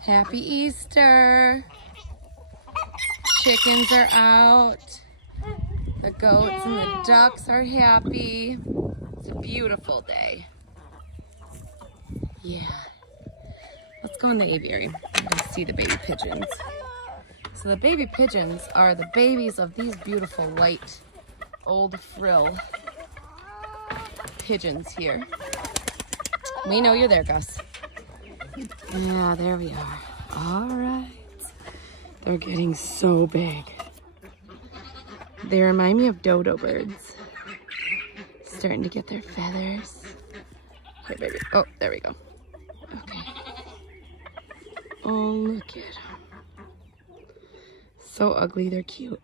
Happy Easter. Chickens are out. The goats and the ducks are happy. It's a beautiful day. Yeah. Let's go in the aviary and see the baby pigeons. So the baby pigeons are the babies of these beautiful white old frill pigeons here. We know you're there, Gus. Yeah, there we are. All right. They're getting so big. They remind me of dodo birds. Starting to get their feathers. Here, baby. Oh, there we go. Okay. Oh, look at them. So ugly, they're cute.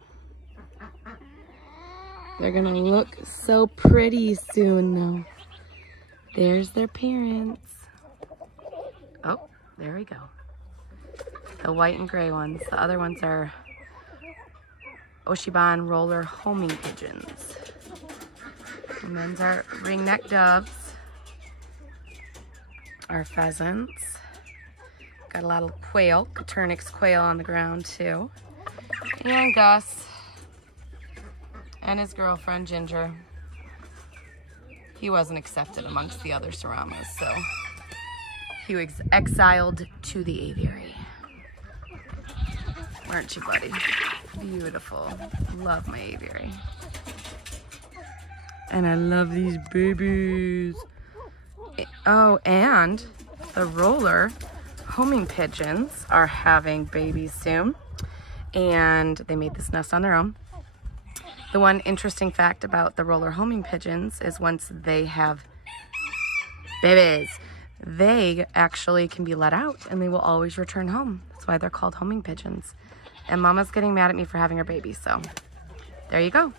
They're gonna look so pretty soon, though. There's their parents. Oh, there we go. The white and gray ones. The other ones are Oshiban roller homing pigeons. And then our ringneck doves. Our pheasants. Got a lot of quail, Coturnix quail on the ground too. And Gus. And his girlfriend, Ginger. He wasn't accepted amongst the other Saramas, so he was exiled to the aviary. Aren't you, buddy? Beautiful. Love my aviary. And I love these babies. Oh, and the roller homing pigeons are having babies soon. And they made this nest on their own. The one interesting fact about the roller homing pigeons is once they have babies, they actually can be let out and they will always return home. That's why they're called homing pigeons. And Mama's getting mad at me for having her baby, so there you go.